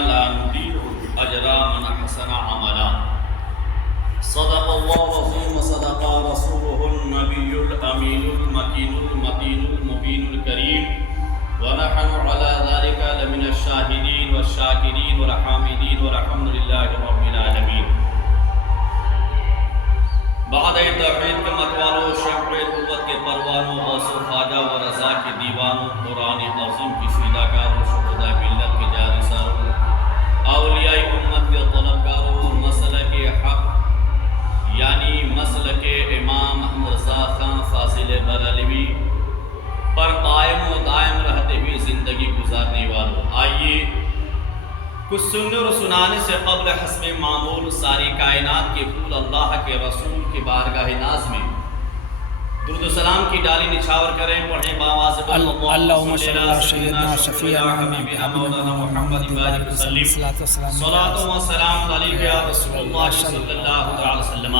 لا نضيع أجر من أحسن عملا. صدق الله العظيم وصدق رسوله النبي الأمين المكين المبين الكريم، ونحن على ذلك لمن الشاهدين والشاكرين والحامدين والحمد لله رب العالمين. بعد توحید کے متوالوں، شمع قوت کے پروانوں، غوث و خواجہ و رضا کے دیوانوں، قرآن عظیم کی فداکاروں، شہداء ملت کے جارثاروں، اولیاء امت کے طلبگاروں، مسلک حق یعنی مسلک امام محمد رضا خان فاضل بریلوی پر قائم و دائم رہتے ہوئے زندگی گزارنے والوں، آئیے کچھ سننے اور سنانے سے قبل حسب معمول ساری کائنات کے پھول اللہ کے رسول کی بارگاہ ناز میں درود و سلام کی ڈالی نچھاور کریں، پڑھیں باواز اللہم صلی اللہ سیدنا شفیعنا حبیبنا محمد بارک وسلم صلاۃ و سلام علیک یا رسول اللہ صلی اللہ علیہ وسلم.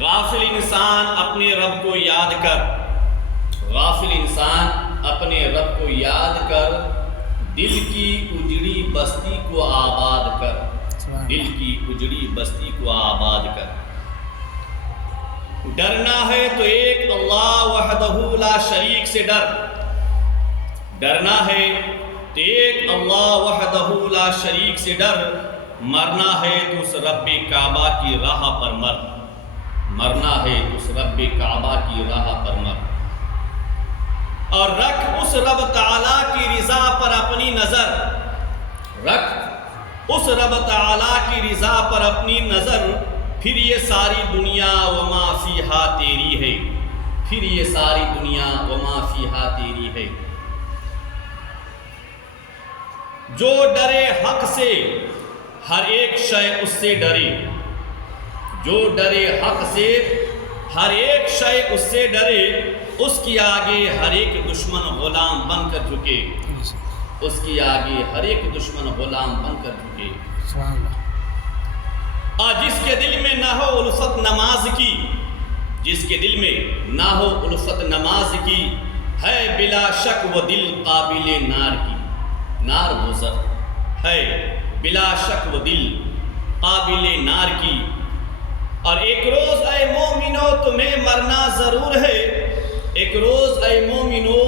غافل انسان اپنے رب کو یاد کر، غافل انسان اپنے رب کو یاد کر، دل کی اجڑی بستی کو آباد کر، دل کی اجڑی بستی کو آباد کر. ڈرنا ہے تو ایک اللہ وحدہ لا شریک سے ڈر، ڈرنا ہے تو ایک اللہ وحدہ لا شریک سے ڈر، مرنا ہے تو اس رب کعبہ کی راہ پر مر، مرنا ہے تو اس رب کعبہ کی راہ پر مر. اور رکھ اس رب تعالیٰ کی رضا پر اپنی نظر، رکھ اس رب تعالیٰ کی رضا پر اپنی نظر، پھر یہ ساری دنیا وما فیہا تیری ہے، پھر یہ ساری دنیا وما فیہا تیری ہے. جو ڈرے حق سے ہر ایک شے اس سے ڈرے، جو ڈرے حق سے ہر ایک شے اس سے ڈرے، اس کی آگے ہر ایک دشمن غلام بن کر جھکے، اس کی آگے ہر ایک دشمن غلام بن کر جھکے. اور جس کے دل میں نہ ہو الفت نماز کی، جس کے دل میں نہ ہو الفت نماز کی، ہے بلا شک وہ دل قابل نار کی، نار گزر ہے بلا شک وہ دل قابل نار کی. اور ایک روز اے مومنو تمہیں مرنا ضرور ہے، ایک روز اے مومنو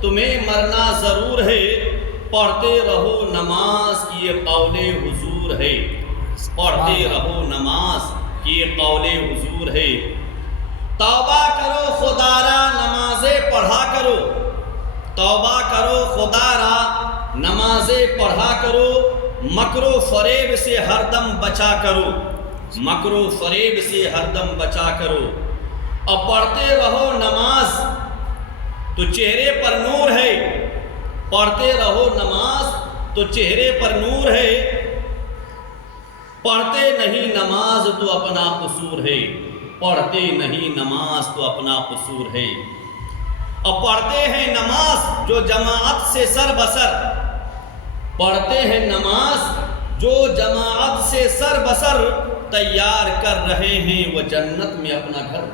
تمہیں مرنا ضرور ہے، پڑھتے رہو نماز کی یہ قول حضور ہے، پڑھتے رہو نماز کی یہ قول حضور ہے. توبہ کرو خدا را نمازیں پڑھا کرو، توبہ کرو خدا را نمازیں پڑھا کرو، مکر و فریب سے ہر دم بچا کرو، مکر و فریب سے ہر دم بچا کرو. اب پڑھتے رہو نماز تو چہرے پر نور ہے، پڑھتے رہو نماز تو چہرے پر نور ہے، پڑھتے نہیں نماز تو اپنا قصور ہے، پڑھتے نہیں نماز تو اپنا قصور ہے. اب پڑھتے ہیں نماز جو جماعت سے سر بسر، پڑھتے ہیں نماز جو جماعت سے سر بسر، تیار کر رہے ہیں وہ جنت میں اپنا گھر،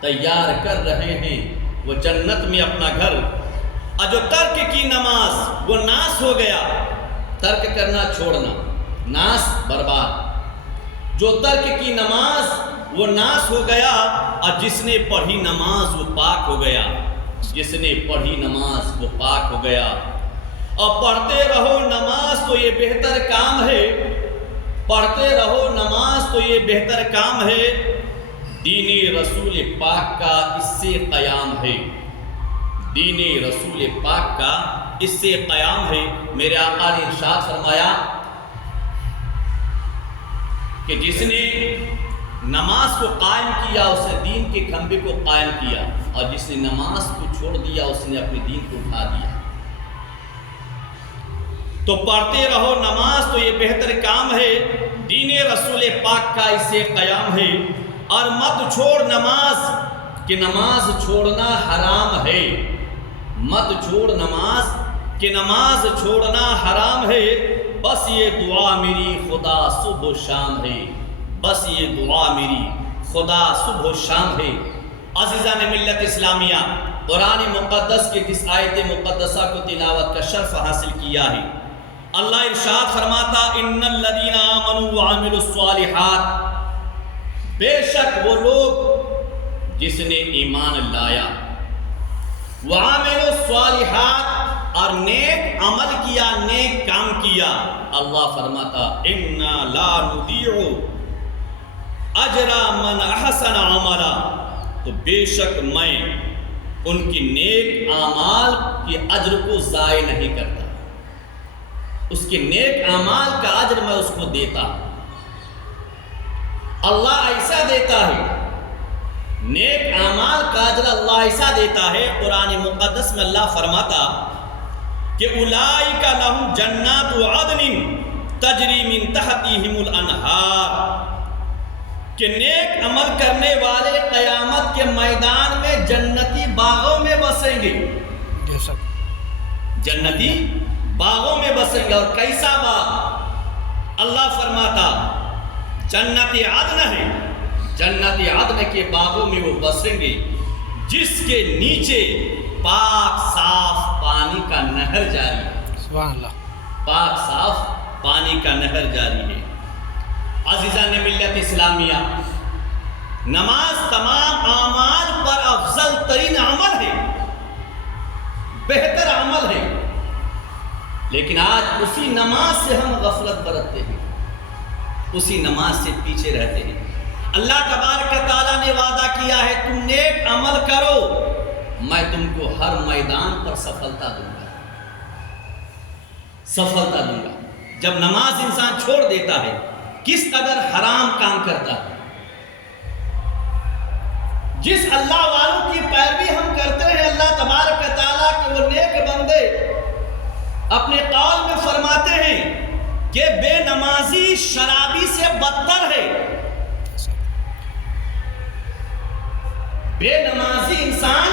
تیار کر رہے ہیں وہ جنت میں اپنا گھر. اور جو ترک کی نماز وہ ناس ہو گیا، ترک کرنا چھوڑنا ناس برباد. جو ترک کی نماز وہ ناس ہو گیا، اور جس نے پڑھی نماز وہ پاک ہو گیا، جس نے پڑھی نماز وہ پاک ہو گیا. اور پڑھتے رہو نماز تو یہ بہتر کام ہے، پڑھتے رہو نماز تو یہ بہتر کام ہے، دین رسول پاک کا اس سے قیام ہے، دین رسول پاک کا اس سے قیام ہے. میرے آقا نے ارشاد فرمایا کہ جس نے نماز کو قائم کیا اس نے دین کے کھمبے کو قائم کیا، اور جس نے نماز کو چھوڑ دیا اس نے اپنے دین کو اٹھا دیا. تو پڑھتے رہو نماز تو یہ بہتر کام ہے، دین رسول پاک کا اس سے قیام ہے. اور مت چھوڑ نماز کہ نماز چھوڑنا حرام ہے، مت چھوڑ نماز کہ نماز چھوڑنا حرام ہے. بس یہ دعا میری خدا صبح و شام ہے، بس یہ دعا میری خدا صبح و شام ہے. عزیزان ملت اسلامیہ، قرآن مقدس کے جس آیت مقدسہ کو تلاوت کا شرف حاصل کیا ہے، اللہ ارشاد فرماتا ان الذین آمنوا وعملوا الصالحات، بے شک وہ لوگ جس نے ایمان لایا، وعملوا الصالحات اور نیک عمل کیا، نیک کام کیا، اللہ فرماتا انا لا نضیع اجر من احسن عملا، تو بے شک میں ان کی نیک اعمال کے اجر کو ضائع نہیں کرتا، اس کے نیک اعمال کا اجر میں اس کو دیتا۔ اللہ ایسا دیتا ہے، نیک اعمال کا اجر اللہ ایسا دیتا ہے۔ قرآن مقدس میں اللہ فرماتا کہ اولئک لہم جنات عدن تجری من تحتہم الانہار، کہ نیک عمل کرنے والے قیامت کے میدان میں جنتی باغوں میں بسیں گے، جنتی باغوں میں بسیں گے۔ اور کیسا باغ؟ اللہ فرماتا جنت عدن ہے، جنت عدن کے باغوں میں وہ بسیں گے جس کے نیچے پاک صاف پانی کا نہر جاری ہے، سبحان اللہ، پاک صاف پانی کا نہر جاری ہے۔ عزیزان ملت اسلامیہ، نماز تمام اعمال پر افضل ترین عمل ہے، بہتر عمل ہے، لیکن آج اسی نماز سے ہم غفلت برتتے ہیں، اسی نماز سے پیچھے رہتے ہیں۔ اللہ تبارک تعالیٰ نے وعدہ کیا ہے تم نیک عمل کرو، میں تم کو ہر میدان پر سفلتا دوں گا، سفلتا دوں گا۔ جب نماز انسان چھوڑ دیتا ہے، کس قدر حرام کام کرتا ہے، جس اللہ والوں کی پیروی ہم کرتے ہیں، اللہ تبارک تعالیٰ کے وہ نیک بندے اپنے قول میں فرماتے ہیں کہ بے نمازی شرابی سے بدتر ہے۔ بے نمازی انسان،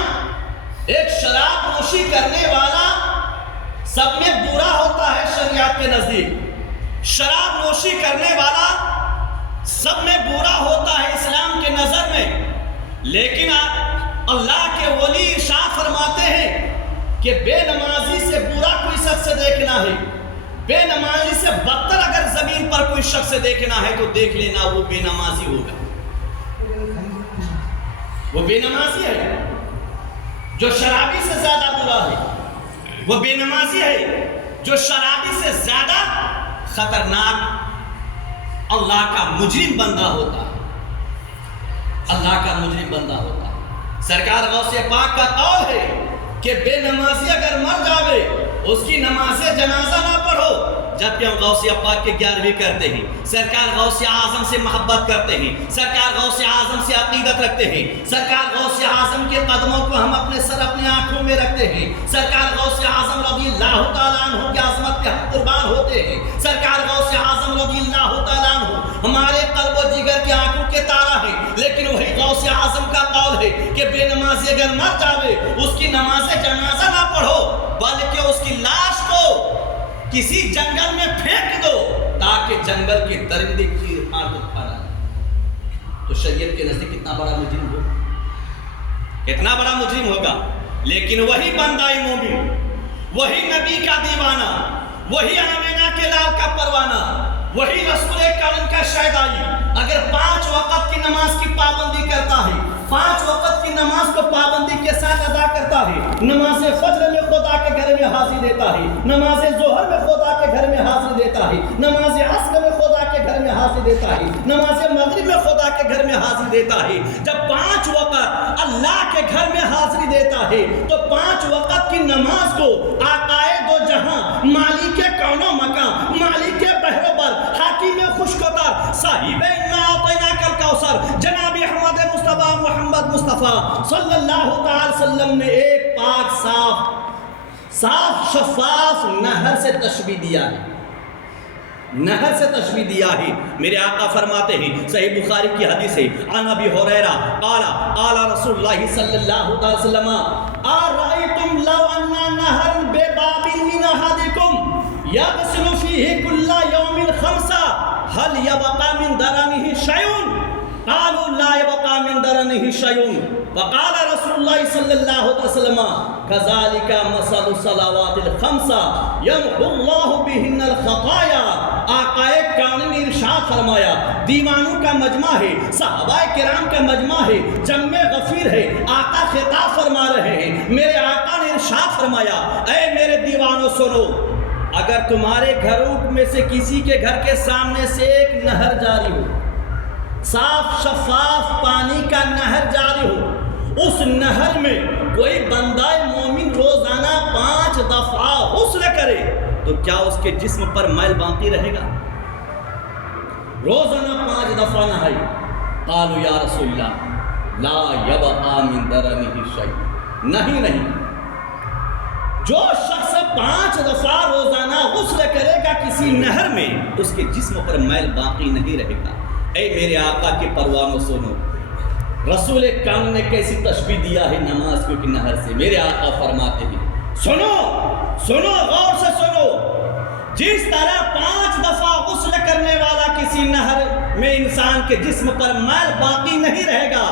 ایک شراب نوشی کرنے والا سب میں برا ہوتا ہے شریعت کے نزدیک، شراب نوشی کرنے والا سب میں برا ہوتا ہے اسلام کے نظر میں، لیکن اللہ کے ولی ارشاد فرماتے ہیں کہ بے نمازی سے برا کوئی شخص دیکھنا ہے، بے نمازی سے بدتر اگر زمین پر کوئی شخص دیکھنا ہے تو دیکھ لینا وہ بے نمازی ہوگا، وہ بے نمازی ہے۔ جو شرابی سے زیادہ برا ہے وہ بے نمازی ہے، جو شرابی سے زیادہ خطرناک اللہ کا مجرم بندہ ہوتا ہے، اللہ کا مجرم بندہ ہوتا ہے۔ سرکار غوث پاک کا قول ہے کہ بے نمازی اگر مر جاوے اس کی نماز جنازہ نہ پڑھو، جبکہ ہم غوث پاک کے 11ویں کرتے ہیں، سرکار غوث اعظم سے محبت کرتے ہیں، سرکار غوث اعظم سے عقیدت رکھتے ہیں، سرکار غوث اعظم کے قدموں کو ہم اپنے سر اپنے آنکھوں میں رکھتے ہیں، سرکار غوث اعظم رضی اللہ تعالیٰ عنہ کی عظمت کے قربان ہوتے ہیں، سرکار غوث اعظم رضی اللہ تعالیٰ عنہ ہمارے قلب و جگر کی آنکھوں کے تارا ہے، لیکن وہی غوث اعظم کا قول ہے کہ بے نمازی اگر مر جاوے اس کی نماز جنازہ نہ پڑھو، بلکہ اس کی لاش کو کسی جنگل میں پھینک دو تاکہ جنگل کے درندے چیر پھاڑ کھا ڈالیں۔ تو شریعت کے نزدیک کتنا بڑا مجرم ہوگا، کتنا بڑا مجرم ہوگا۔ لیکن وہی بندہ مومن، وہی نبی کا دیوانہ، وہی آمینہ کے لال کا پروانہ، وہی رسول کرم کا شہدائی اگر 5 وقت کی نماز کی پابندی کرتا ہے، 5 وقت کی نماز کو پابندی کے ساتھ ادا کرتا ہے، نماز فجر میں خدا کے گھر میں حاضری دیتا ہے، نماز ظہر میں خدا کے گھر میں حاضری دیتا ہے، نماز عصر میں خدا کے گھر میں حاضری دیتا ہے، نماز مغرب میں خدا کے گھر میں حاضری دیتا ہے۔ جب 5 وقت اللہ کے گھر میں حاضری دیتا ہے تو 5 وقت کی نماز کو آقائے دو جہاں، مالک کون و مکان، مالک بحر و بر، حاکم خوشگوار، صاحب انا اعطیناک الکوثر، جناب احمد مصطفیٰ محمد مصطفیٰ صلی اللہ تعالی وسلم نے ایک پاک صاف شفاف نہر سے تشبیہ دیا ہے، نہر سے تشبیہ دیا ہے۔ میرے آقا فرماتے ہیں، صحیح بخاری کی حدیث ہے، عن ابی ہریرہ قال قال رسول اللہ صلی اللہ علیہ وسلم ارأیتم لو ان نہرا بباب من احدکم یغسل فیہ کل یوم 5 هل یبقى من درنہ شیء؟ قالوا لا یبقى من درنہ شیء۔ فقال رسول اللہ صلی اللہ علیہ وسلم کذالک مثل الصلوات الخمس یمحو اللہ بہن الخطایا. آقا کامل نے ارشاد فرمایا دیوانوں کا مجمع ہے، صحابہ کرام کا مجمع ہے، جمع غفیر ہے. آقا خطاب فرما رہے ہیں، میرے آقا نے ارشاد فرمایا اے میرے دیوانوں سنو، اگر تمہارے گھروں میں سے کسی کے گھر کے سامنے سے ایک نہر جاری ہو، صاف شفاف پانی کا نہر جاری ہو، اس نہر میں کوئی بندہ مومن روزانہ 5 دفعہ غسل کرے تو کیا اس کے جسم پر میل باقی رہے گا؟ روزانہ 5 دفعہ نہائی. قالوا یا رسول اللہ لا یبقى من درنہ شیء. نہیں، جو شخص 5 دفعہ روزانہ غسل کرے گا کسی نہر میں اس کے جسم پر میل باقی نہیں رہے گا. اے میرے آقا کے پروانوں سنو، رسول کریم نے کیسی تشبیہ دیا ہے نماز کو کہ نہر سے. میرے آقا فرماتے ہیں سنو غور سے سنو، جس طرح 5 دفعہ غسل کرنے والا کسی نہر میں انسان کے جسم پر میل باقی نہیں رہے گا،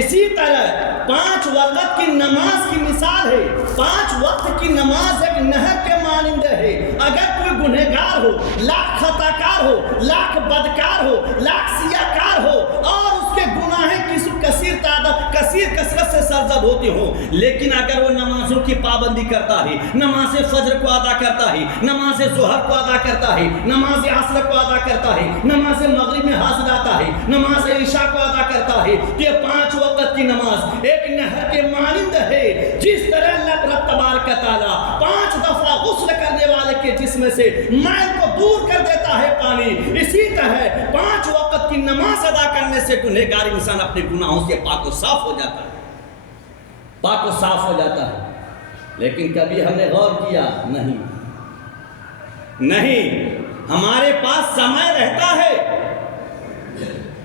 اسی طرح 5 وقت کی نماز کی مثال ہے. 5 وقت کی نماز ایک نہر کے مانند ہے. اگر کوئی گنہگار ہو، لاکھ خطا کار ہو، لاکھ بدکار ہو، لاکھ سیاہ کار ہو اور اس کے گناہیں کثیر کثرت سے سرزد ہوتے ہوں، لیکن اگر وہ نمازوں کی پابندی کرتا ہے، نماز فجر کو ادا کرتا ہے، نماز ظہر کو ادا کرتا ہے، نماز عصر کو ادا کرتا ہے، نماز مغرب میں حاضر آتا ہے، نماز عشاء کو ادا کرتا ہے، یہ 5 وقت کی نماز ایک نہر کے مانند ہے. جس طرح اللہ رب تبارک تعالیٰ 5 دفعہ غسل کرنے والے کے جسم سے میل کو دور کر دیتا ہے پانی، اسی طرح 5 وقت کی نماز ادا کرنے سے گنہگار انسان اپنے گناہوں سے پاک و صاف ہو جاتا ہے. لیکن کبھی ہم نے غور کیا؟ نہیں، ہمارے پاس سمے رہتا ہے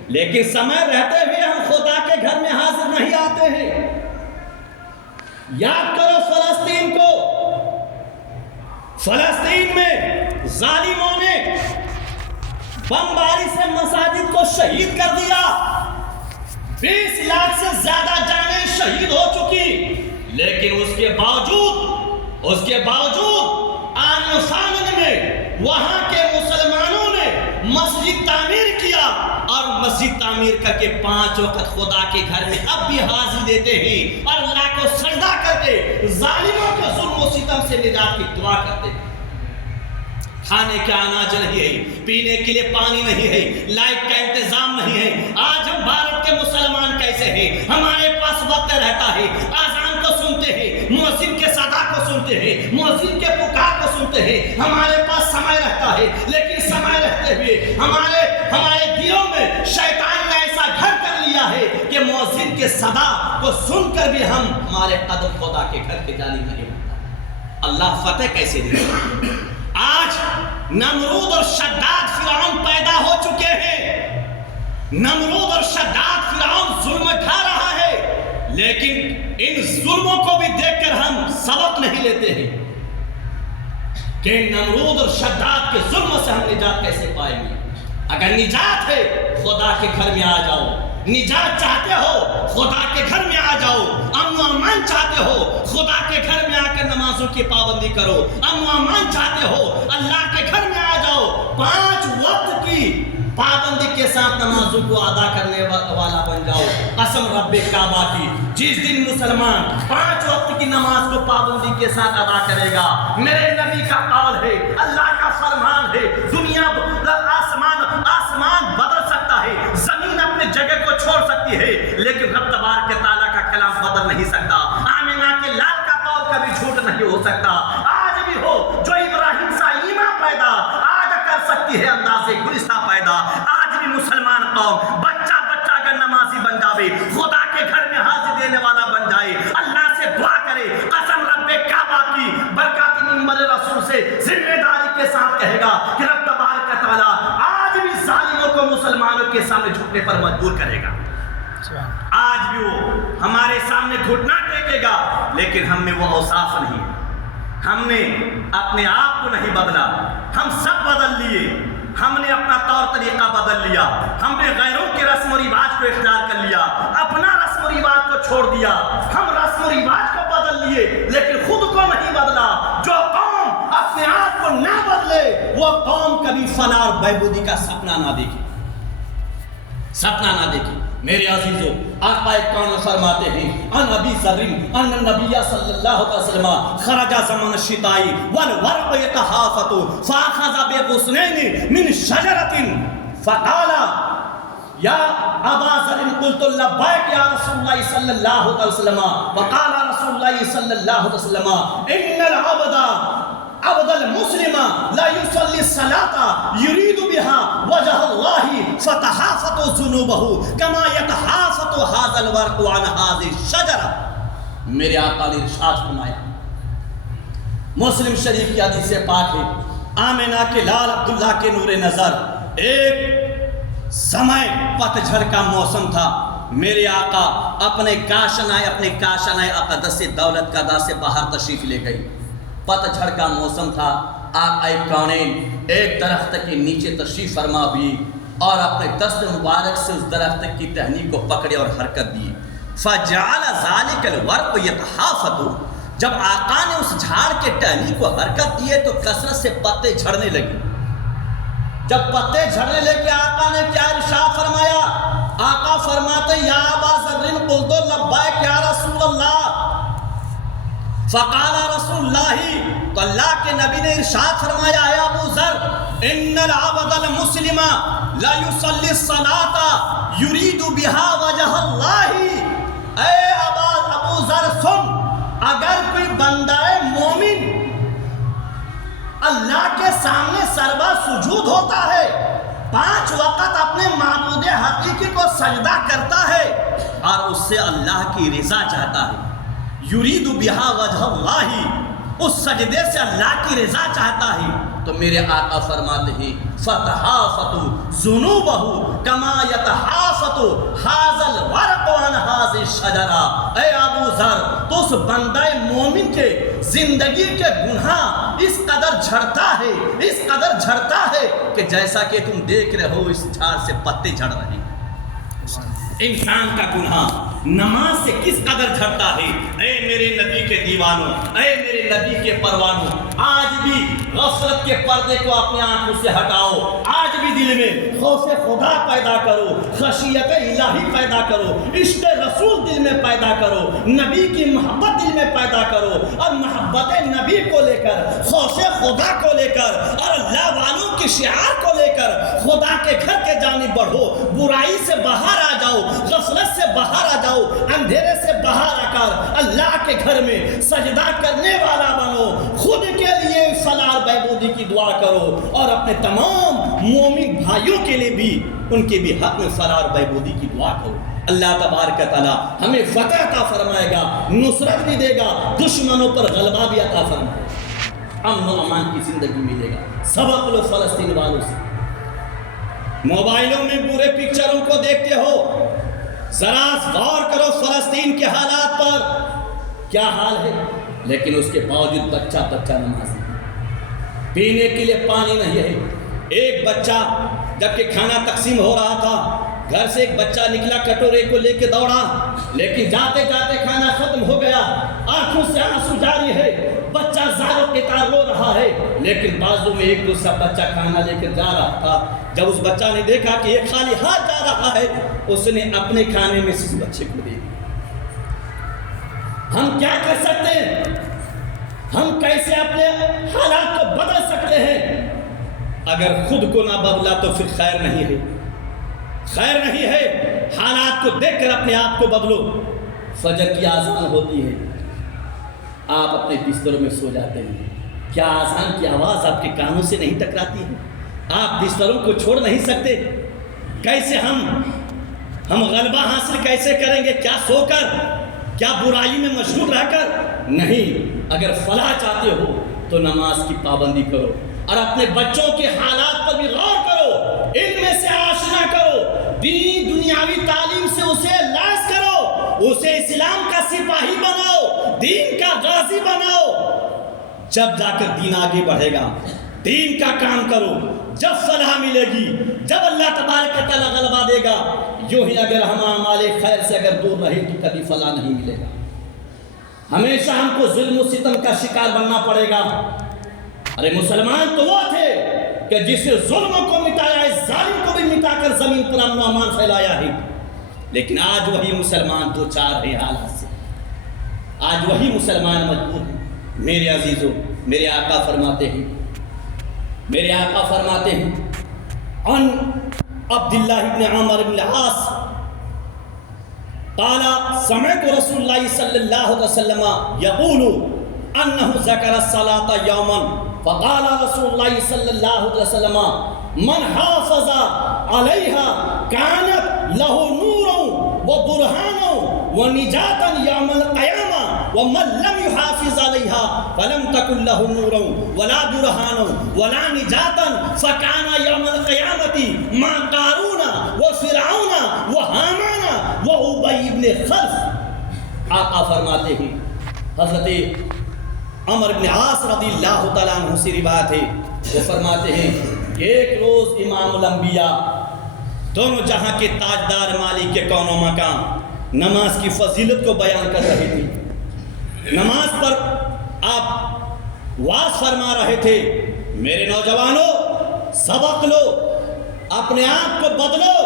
لیکن سمے رہتے ہوئے ہم خدا کے گھر میں حاضر نہیں آتے ہیں. یاد کرو فلسطین کو، فلسطین میں ظالموں نے بمباری سے مساجد کو شہید کر دیا، 20 لاکھ سے زیادہ جانیں شہید ہو چکی، لیکن اس کے باوجود آن فان میں وہاں کے مسلمانوں نے مسجد تعمیر کیا اور مسجد تعمیر کر کے 5 وقت خدا کے گھر میں اب بھی حاضری دیتے ہیں اور اللہ کو سجدہ کر کے ظالموں کے ظلم و ستم سے نجات کی دعا کرتے ہیں. کھانے کا اناج نہیں ہے، پینے کے لیے پانی نہیں ہے، لائٹ کا انتظام نہیں ہے. آج ہم بھارت کے مسلمان کیسے ہیں؟ ہمارے پاس وقت رہتا ہے، اذان کو سنتے ہیں، مؤذن کے صدا کو سنتے ہیں، مؤذن کے پکار کو سنتے ہیں. ہمارے پاس سمے رہتا ہے، لیکن سمے رہتے ہوئے ہمارے دلوں میں شیطان نے ایسا گھر کر لیا ہے کہ مؤذن کے صدا کو سن کر بھی ہمارے قدم خدا کے گھر کے جانب نہیں ہوتا. اللہ فتح کیسے دے؟ آج نمرود اور شداد فرعون پیدا ہو چکے ہیں. نمرود اور شداد فرعون ظلم کھا رہا ہے، لیکن ان ظلموں کو بھی دیکھ کر ہم سبق نہیں لیتے ہیں کہ نمرود اور شداد کے ظلم سے ہم نجات کیسے پائیں گے. اگر نجات ہے خدا کے گھر میں آ جاؤ، نجات چاہتے ہو خدا کے گھر میں آ جاؤ، امن و امان چاہتے ہو خدا کے گھر میں آ کر نمازوں کی پابندی کرو، امن و امان چاہتے ہو اللہ کے گھر میں آ جاؤ، 5 وقت کی پابندی کے ساتھ نمازوں کو ادا کرنے والا بن جاؤ. قسم رب کعبہ کی، جس دن مسلمان 5 وقت کی نماز کو پابندی کے ساتھ ادا کرے گا، میرے نبی کا قول ہے، اللہ کا فرمان ہے، دنیا آسمان بدل سکتا ہے، زمین اپنے جگہ کو چھوڑ سکتی ہے، لیکن رب تبارک تعالیٰ کا کلام بدل نہیں سکتا. آمینہ کے لال کا قول کبھی جھوٹ نہیں ہو سکتا. آج بھی ہو جو ابراہیم سے ایمان پیدا آج کر سکتی ہے انداز گلستہ پیدا. آج بھی مسلمان قوم بچہ اگر نمازی بن جاوے، خدا کے گھر میں حاضر دینے والا بن جائے، اللہ سے دعا کرے، قسم رب کعبہ کی برکات منبر رسول سے ذمہ داری کے ساتھ کہے گا کہ رب تبارک تعالیٰ آج بھی ظالموں کو مسلمانوں کے سامنے جھکنے پر مجبور کرے گا. آج بھی وہ ہمارے سامنے گھٹنا ٹیکے گا، لیکن ہم میں وہ اوصاف نہیں. ہم نے اپنے آپ کو نہیں بدلا، ہم سب بدل لیے. ہم نے اپنا طور طریقہ بدل لیا، ہم نے غیروں کے رسم و رواج کو اختیار کر لیا، اپنا رسم رسم و رواج کو چھوڑ دیا، ہم رسم و رواج کو بدل لیے لیکن خود کو نہیں بدلا۔ جو قوم اپنے آپ کو نہ بدلے وہ قوم کبھی فلاح اور بہبودی کا سپنا نہ دیکھے، سپنا نہ دیکھے۔ میرے عزیزو، آقا کون فرماتے ہیں ان ابی ذر ان النبی صلی اللہ علیہ وسلم خرج زمن الشتاء والورق يتهافت فاخذ بغصنين من شجرة فقال یا ابا ذر قلت لبیک یا رسول اللہ صلی اللہ علیہ وسلم وقال رسول اللہ صلی اللہ علیہ وسلم ان العبد عبد المسلم لا يصلي الصلاة يريد بها وجه الله فتحافت ذنوبه كما يتحافت هذا الورق عن هذه الشجرة۔ میرے آقا نے ارشاد فرمایا، مسلم شریف کی حدیث پاک ہے، آمنہ کے لال عبداللہ کے نور نظر، ایک سمے پتجھڑ کا موسم تھا، میرے آقا اپنے کاشانۂ اقدس دولت کا دا سے باہر تشریف لے گئی۔ پتجھڑ کا موسم تھا، آقا کونین ایک درخت کے نیچے تشریف فرما بھی اور اپنے دست مبارک سے اس درخت کی ٹہنی کو پکڑے اور حرکت دی۔ فجعل ذلك الورق يتحافت، جب آقا نے اس جھاڑ کے ٹہنی کو حرکت دیے تو کثرت سے پتے جھڑنے لگے۔ جب پتے جھڑنے لگے آقا نے کیا ارشاد فرمایا؟ آقا فرماتے یا ابا ذر قلت لبیک یا رسول اللہ، فقال رسول اللہ، تو اللہ کے نبی نے ارشاد فرمایا اے ابو ذر ان العبد المسلم لا يصلي الصلاة يريد بها وجه اللہ۔ اے ابو ذر سن، اگر کوئی بندہ مومن اللہ کے سامنے سربا سجود ہوتا ہے، 5 وقت اپنے معبود حقیقی کو سجدہ کرتا ہے اور اس سے اللہ کی رضا چاہتا ہے، یرید بہا وجہ اللہ، اس سجدے سے اللہ کی رضا چاہتا ہے، تو میرے آقا فرماتے ہیں فتحافت ذنوبہ کما یتحافت ھذا الورق عن ھذہ الشجرہ۔ اے ابو ذر، تو اس بندہ مومن کے زندگی کے گناہ اس قدر جھڑتا ہے کہ جیسا کہ تم دیکھ رہے ہو اس جھاڑ سے پتے جھڑ رہے ہیں۔ انسان کا گناہ نماز سے کس قدر جھڑتا ہے۔ اے میرے نبی کے دیوانوں، اے میرے نبی کے پروانوں، آج بھی غفلت کے پردے کو اپنے آنکھوں سے ہٹاؤ، آج بھی دل میں خوف خدا پیدا کرو، خشیت الہی پیدا کرو، عشق رسول دل میں پیدا کرو، نبی کی محبت دل میں پیدا کرو، اور محبت نبی کو لے کر، خوف خدا کو لے کر اور اللہ والوں کی شعار کو لے کر خدا کے گھر کے جانب بڑھو، برائی سے باہر آ جاؤ، غفلت سے باہر آ جاؤ، اندھیرے سے باہر آ کر اللہ کے گھر میں سجدہ کرنے والا بنو، خود کے لیے فلاح اور بہبودی کی دعا کرو اور اپنے تمام مومن بھائیوں کے لیے بھی ان کے بھی حق میں فلاح اور بہبودی کی دعا کرو۔ اللہ تبارک تعالیٰ ہمیں فتح عطا فرمائے گا، نصرت بھی دے گا، دشمنوں پر غلبہ بھی عطا فرمائے گا، امن و امان کی زندگی ملے گا۔ سبق لو فلسطین والوں سے، موبائلوں میں برے پکچروں کو دیکھتے ہو، ذرا غور کرو فلسطین کے حالات پر کیا حال ہے، لیکن اس کے باوجود بچہ نمازی، پینے کے لیے پانی نہیں ہے۔ ایک بچہ جبکہ کھانا تقسیم ہو رہا تھا، گھر سے ایک بچہ نکلا کٹورے کو لے کے دوڑا، لیکن جاتے جاتے کھانا ختم ہو گیا، آنکھوں سے آنسو جاری ہے، بچہ زار و قطار رو رہا ہے، لیکن بازو میں ایک دوسرا بچہ کھانا لے کر جا رہا تھا۔ جب اس بچہ نے دیکھا کہ یہ خالی ہاتھ جا رہا ہے، اس نے اپنے کھانے میں سے اس بچے کو دے دیا۔ ہم کیا کر سکتے ہیں؟ ہم کیسے اپنے حالات کو بدل سکتے ہیں؟ اگر خود کو نہ بدلا تو پھر خیر نہیں ہے، خیر نہیں ہے۔ حالات کو دیکھ کر اپنے آپ کو بدلو۔ فجر کی آذان ہوتی ہے، آپ اپنے بستروں میں سو جاتے ہیں، کیا آذان کی آواز آپ کے کانوں سے نہیں ٹکراتی ہے؟ آپ بستروں کو چھوڑ نہیں سکتے؟ کیسے ہم غلبہ حاصل کیسے کریں گے؟ کیا سو کر؟ کیا برائی میں مشغول رہ کر؟ نہیں۔ اگر فلاح چاہتے ہو تو نماز کی پابندی کرو اور اپنے بچوں کے حالات پر بھی غور کرو، علم سے آشنا کرو، دینی دنیاوی تعلیم سے اسے لیس کرو، اسے اسلام کا سپاہی بناؤ، دین کا غازی بناؤ، جب جا کر دین آگے بڑھے گا۔ دین کا کام کرو، جب فلاح ملے گی، جب اللہ تبارک و تعالیٰ غلبہ دے گا، یوں ہی اگر ہم اعمال خیر سے اگر دور رہے تو کبھی فلاح نہیں ملے گا، ہمیشہ ہم کو ظلم و ستم کا شکار بننا پڑے گا۔ ارے مسلمان تو وہ تھے کہ جس نے ظلم کو مٹایا ہے، ظالم کو بھی مٹا کر زمین پر امن و امان پھیلایا ہے، لیکن آج وہی مسلمان دو چار ہے حالات سے، آج وہی مسلمان مجبور ہیں۔ میرے عزیزوں، میرے آقا فرماتے ہیں، میرے آقا فرماتے ہیں عن عبداللہ ابن عمر بن العاص قال سمعت رسول اللہ صلی اللہ علیہ وسلم یقول انہ ذکر الصلاة یوما فقال رسول اللہ صلی اللہ علیہ وسلم من حافظ علیہا کانت لہ نورا وبرہانا ونجاتا یوم القیامہ ومن لم يحافظ عليها فلم تكن له نورا ولا برهانا ولا نجاتا فكان يوم القيامة مع قارون وفرعون وهامان وأبي بن خلف۔ آقا فرماتے ہیں، حضرت عمر بن عاص رضی اللہ تعالیٰ عنہ سے روایت ہے، وہ فرماتے ہیں کہ ایک روز امام الانبیاء، دونوں جہاں کے تاجدار مالک کے کون و مقام، نماز کی فضیلت کو بیان کر رہے تھے، نماز پر آپ واز فرما رہے تھے، میرے نوجوانوں سبق لو، اپنے آپ کو بدلو،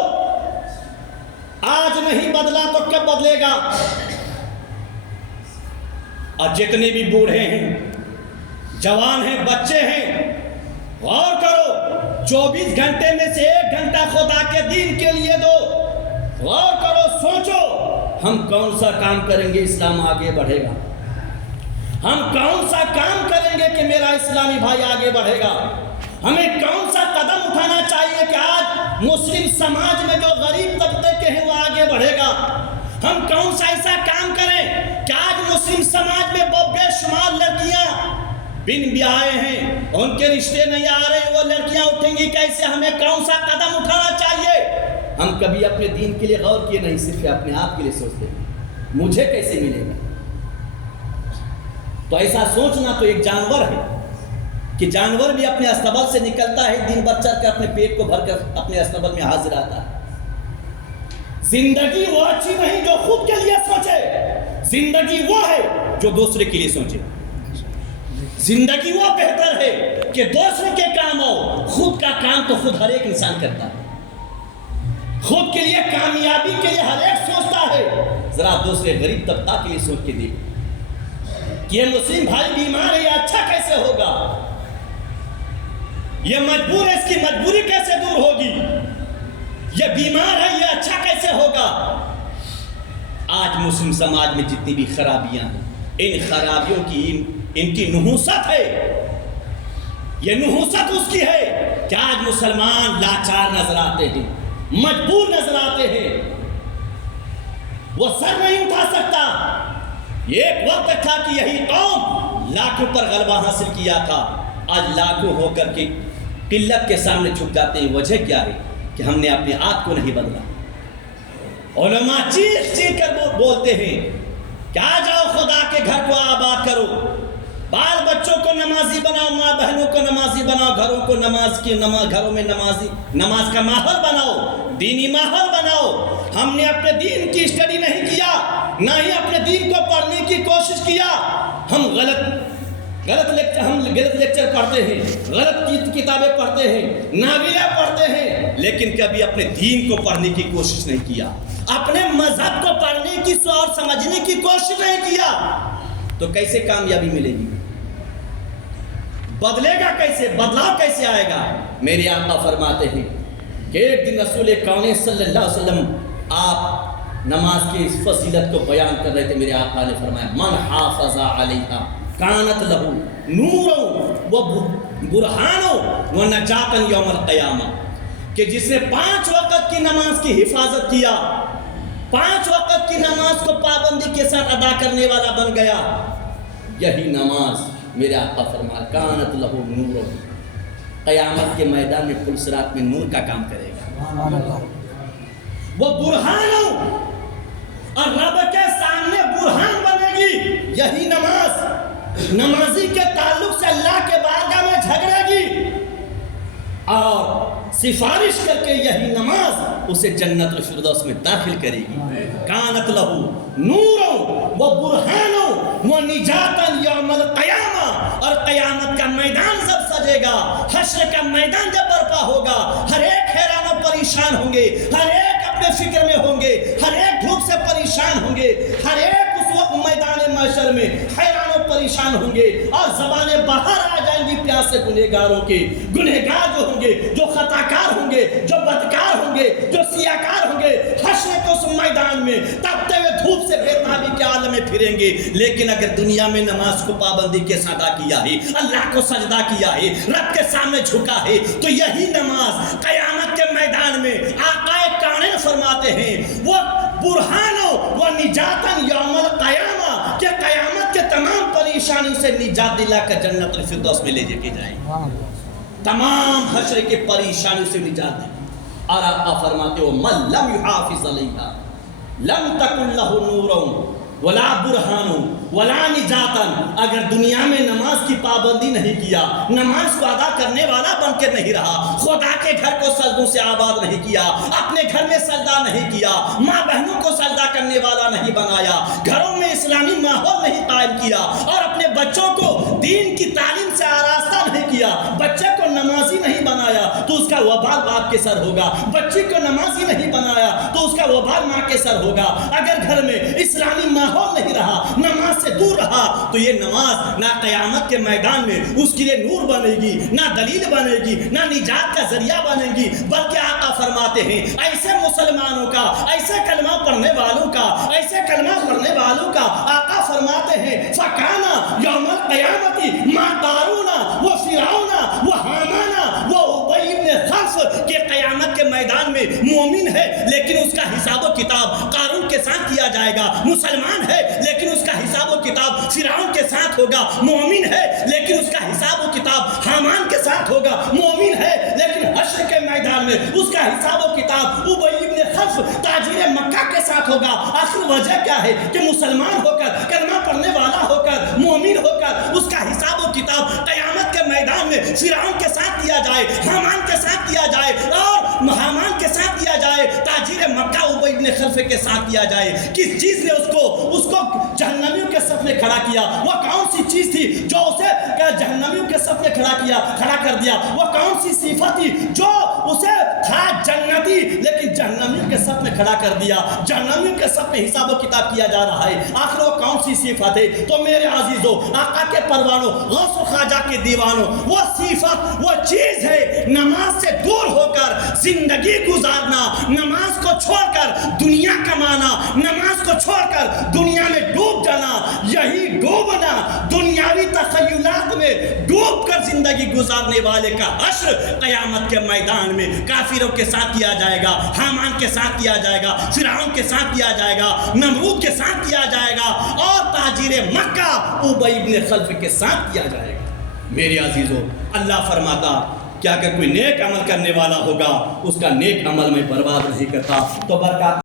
آج نہیں بدلا تو کب بدلے گا؟ اور جتنے بھی بوڑھے ہیں، جوان ہیں، بچے ہیں، غور کرو، 24 گھنٹے میں سے 1 گھنٹہ خدا کے دین کے لیے دو، غور کرو، سوچو ہم کون سا کام کریں گے اسلام آگے بڑھے گا، ہم کون سا کام کریں گے کہ میرا اسلامی بھائی آگے بڑھے گا، ہمیں کون سا قدم اٹھانا چاہیے کہ آج مسلم سماج میں جو غریب طبقے کے ہیں وہ آگے بڑھے گا، ہم کون سا ایسا کام کریں کہ آج مسلم سماج میں بے شمار لڑکیاں بن بیاہے ہیں، ان کے رشتے نہیں آ رہے، وہ لڑکیاں اٹھیں گی کیسے، ہمیں کون سا قدم اٹھانا چاہیے؟ ہم کبھی اپنے دین کے لیے غور کیے نہیں، صرف اپنے آپ کے لیے سوچتے ہیں مجھے کیسے ملے گا۔ تو ایسا سوچنا تو ایک جانور ہے کہ جانور بھی اپنے استبل سے نکلتا ہے، دن بھر چل کر اپنے پیٹ کو بھر کر اپنے استبل میں حاضر آتا ہے۔ زندگی وہ اچھی نہیں جو خود کے لیے سوچے، زندگی وہ ہے جو دوسرے کے لیے سوچے، زندگی وہ بہتر ہے کہ دوسرے کے کام ہو، خود کا کام تو خود ہر ایک انسان کرتا ہے، خود کے لیے کامیابی کے لیے ہر ایک سوچتا ہے، ذرا دوسرے غریب طبقہ کے لیے سوچ کے دیکھو کہ یہ مسلم بھائی بیمار ہے، یہ اچھا کیسے ہوگا، یہ مجبور ہے، اس کی مجبوری کیسے دور ہوگی، یہ بیمار ہے، یہ اچھا کیسے ہوگا۔ آج مسلم سماج میں جتنی بھی خرابیاں ہیں، ان خرابیوں کی ان کی نحوست ہے، یہ نحوست اس کی ہے کہ آج مسلمان لاچار نظر آتے ہیں، مجبور نظر آتے ہیں، وہ سر نہیں اٹھا سکتا۔ یہ ایک وقت تھا کہ یہی قوم لاکھوں پر غلبہ حاصل کیا تھا، آج لاکھوں ہو کر کے قلت کے سامنے چھپ جاتے ہیں۔ وجہ کیا ہے کہ ہم نے اپنے آپ کو نہیں بدلا۔ علماء چیخ چیخ کر بولتے ہیں کہ آ جاؤ خدا کے گھر کو آباد کرو، بال بچوں کو نمازی بناؤ، ماں بہنوں کو نمازی بناؤ، گھروں کو گھروں میں نماز کا ماحول بناؤ، دینی ماحول بناؤ۔ ہم نے اپنے دین کی اسٹڈی نہیں کیا، نہ ہی اپنے دین کو پڑھنے کی کوشش کیا۔ ہم غلط لیکچر پڑھتے ہیں، غلط کتابیں پڑھتے ہیں، ناولیں پڑھتے ہیں، لیکن کبھی اپنے دین کو پڑھنے کی کوشش نہیں کیا، اپنے مذہب کو پڑھنے کی اور سمجھنے کی کوشش نہیں کیا، تو کیسے کامیابی ملے گی؟ بدلے گا کیسے؟ بدلاؤ کیسے آئے گا؟ میرے آقا فرماتے ہیں کہ ایک دن رسول کون صلی اللہ علیہ وسلم آپ نماز کی اس فضیلت کو بیان کر رہے تھے۔ میرے آقا نے فرمایا من حافظ علیہا کانت لہو نور و برہان و نجات یوم القیامہ، کہ جس نے 5 وقت کی نماز کی حفاظت کیا، 5 وقت کی نماز کو پابندی کے ساتھ ادا کرنے والا بن گیا، یہی نماز میرے آقا فرمایا کانت لہو نور، قیامت کے میدان میں پل صراط میں نور کا کام کرے گا، وہ برہان اور رب کے سامنے برہان بنے گی۔ یہی نماز نمازی کے تعلق سے اللہ کے بارگاہ میں جھگڑے گی، اور سفارش کر کے یہی نماز اسے جنت الفردوس میں داخل کرے گی. کانت لہو نوروں و برہانوں و نجاتن یوم القیامہ. اور قیامت کا میدان جب سجے گا، حشر کا میدان جب برپا ہوگا، ہر ایک حیران و پریشان ہوں گے، ہر ایک اپنے فکر میں ہوں گے، ہر ایک دھوپ سے پریشان ہوں گے، ہر ایک اس وقت میدان محشر میں حیران و پریشان ہوں گے، اور زبانیں باہر آ جائیں گی پیاس سے گنہگاروں کے. گنہگار جو ہوں گے، جو خطاکار ہوں گے، جو بدکار ہوں گے، جو سیاکار ہوں گے، حشر کے اس میدان میں تپتے ہوئے دھوپ سے بےتابی کے عالم میں پھریں گے. لیکن اگر دنیا میں نماز کو پابندی کے ساتھ ادا کیا ہے، اللہ کو سجدہ کیا ہے، رب کے سامنے جھکا ہے، تو یہی نماز قیامت کے میدان میں آقا کانین فرماتے ہیں وہ برہانوں و نجاتن یوم القیامہ، کہ قیامت کے تمام پریشانی سے نجات دلا کر جنت الفردوس میں لے کے جائیں. تمام حشر کے پریشانی سے نجات دیں. اور آقا فرماتے ہو من لم یحافظ علیہا لم تکن لہ نورا ولا برہان ولا نجاتن. اگر دنیا میں نماز کی پابندی نہیں کیا، نماز کو ادا کرنے والا بن کے نہیں رہا، خدا کے گھر کو سجدوں سے آباد نہیں کیا، اپنے گھر میں سجدہ نہیں کیا، ماں بہنوں کو سجدہ کرنے والا نہیں بنایا، گھروں میں اسلامی ماحول نہیں قائم کیا، اور اپنے بچوں کو دین کی تعلیم سے آراستہ نہیں کیا، بچے کو نمازی نہیں بنایا تو اس کا وبال باپ کے سر ہوگا، بچی کو نمازی نہیں بنایا تو اس کا وبال ماں کے سر ہوگا. اگر گھر میں اسلامی ماحول نہیں رہا، نماز سے دور رہا، تو یہ نماز نہ قیامت کے میدان میں اس کے لیے نور بنے گی، نہ دلیل بنے گی، نہ نجات کا ذریعہ بنے گی. بلکہ آقا فرماتے ہیں ایسے مسلمانوں کا، ایسے کلمہ پڑھنے والوں کا، ایسے کلمہ پڑھنے والوں کا آقا فرماتے ہیں فکانا یوم القیامت ما قارون و فرعون و حامان و ابی بن خلف، کہ قیامت کے میدان میں مومن ہے لیکن اس کا حساب و کتاب قارون کے ساتھ کیا جائے گا، مسلمان ہے لیکن اس کا حساب و کتاب فرعون کے ساتھ ہوگا، مومن ہے لیکن اس کا حساب و کتاب حامان کے ساتھ ہوگا، مومن ہے لیکن حشر کے میدان میں اس کا حساب و کتاب ابی بن خلف تاجر مکہ کے ساتھ ہوگا. آخر وجہ کیا ہے کہ مسلمان ہو کر، کلمہ پڑھنے والا ہو کر، مومن ہو کر اس کا حساب و کتاب قیامت کے میدان میں فرعون کے ساتھ کیا جائے، حامان کے ساتھ کیا جائے، اور حامان کے ساتھ کیا جائے، تاجر مکہ ابی بن خلف کے ساتھ کیا جائے. کس چیز نے اس کو جہنمیوں کے صف میں کھڑا کیا؟ وہ کون سی چیز تھی جو اسے جہنمیوں کے صف میں کھڑا کر دیا؟ وہ کون سی صفت تھی جو اسے تھا جنتی لیکن جہنمیوں کے صف میں کھڑا کر دیا؟ جہنمیوں کے صف میں حساب و کتاب کیا جا رہا ہے، آخر وہ کون سی صفت ہے؟ تو میرے عزیزوں، آقا کے پروانوں، غوث و خواجہ کے دیوانوں، وہ صفت، وہ چیز ہے نماز سے دور ہو کر زندگی گزارنا، نماز کو چھوڑ کر دنیا کمانا، نماز کو چھوڑ کر دنیا میں ڈوب جانا. یہی ڈوبنا، دنیاوی تخیلات میں ڈوب کر زندگی گزارنے والے کا حشر قیامت کے میدان میں کافروں کے ساتھ کیا جائے گا، حامان کے ساتھ کیا جائے گا، فرعون کے ساتھ کیا جائے گا، نمرود کے ساتھ کیا جائے گا، اور تاجر مکہ ابی بن خلف کے ساتھ کیا جائے گا. میرے عزیزوں، اللہ فرماتا کہ اگر کوئی نیک عمل کرنے والا ہوگا اس کا نیک عمل میں برباد نہیں کرتا. تو برکات